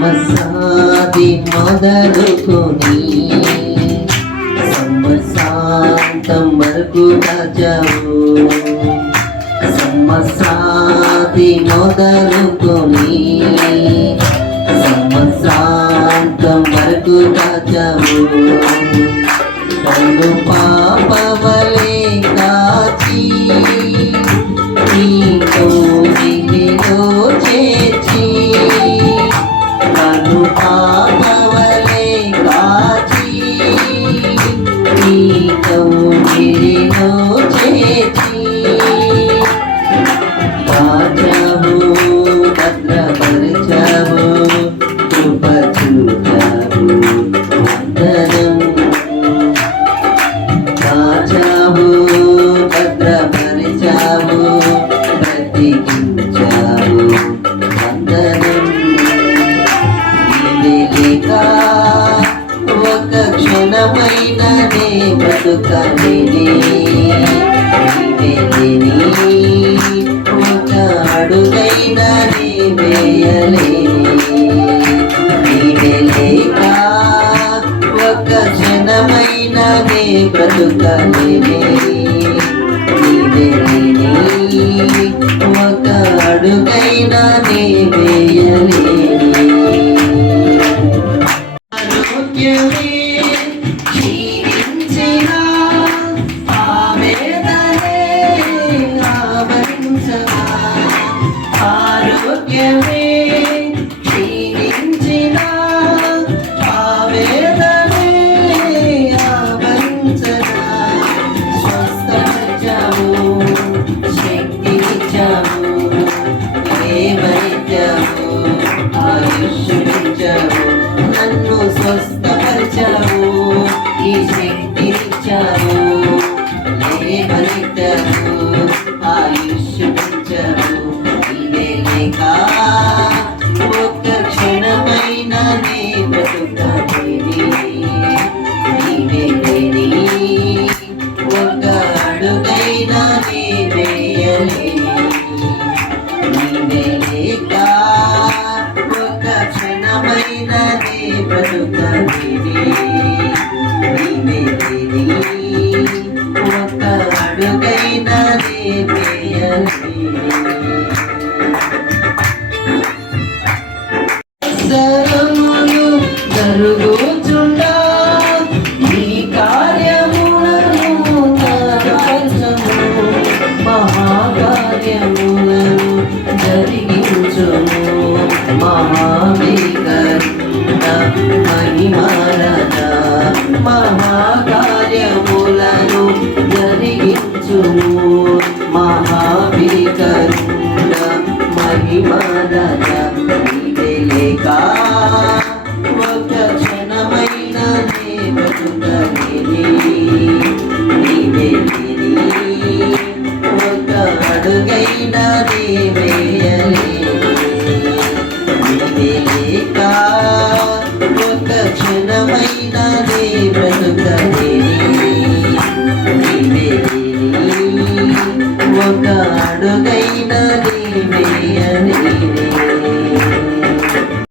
సమసాది మొదలుకొని సమసాంతం వరకు కాచావు. సమసాది మొదలుకొని సమసాంతం వరకు కాచావు. తను పాపవలే కాచి నీతో దిగిలో చేర్చి తను పాపవలే కాచి నీతో దిగిలో చేర్చి కాచావు, భద్రపరచావు, కృప చూచావు. వందనం. కాచావు, భద్రపరిచావు, బ్రతికించావు. వందనం. నీవే లేక ఒక క్షణమైన నే బ్రతుకలేనే. నీవే లేని ఒక అడుగైనా నే వేయలేనే. నీవే లేక ఒక క్షణమైన నే బ్రతుకలేనే. నీవే లేని ఒక అడుగైనా నే వేయలేనే. ఆరోగ్యమే క్షీణించిన ఆవేదనే ఆవరించగా. ఆరోగ్యమే క్షీణించిన ఆవేదనే ఆవరించగా. స్వస్థపరచావు, శక్తినిచ్చావు, లేవనెత్తావు, ఆయుష్మించావు. నన్ను స్వస్థపరచావు, ఈ శక్తినిచ్చావు, లేవనెత్తావు, ఆయుష్మించావు. నీవే లేక ఒక్క క్షణమైన నే బ్రతుకలేనే. నీవే లేని ఒక అడుగైనా నే వేయలేనే. నీవే లేక ఒక క్షణమైన నే బ్రతుకలేనే. నీవే లేని ఒక అడుగైనా నే వేయలేనే. సరములు జరుగుచుండా నీ కార్యములను తరచము. మహాకార్యములను జరిగించుము. మహావికరణ మహిమరణ మహాకార్యములను జరిగించుము. మహావికరణ మహిమరణ. నీవే లేక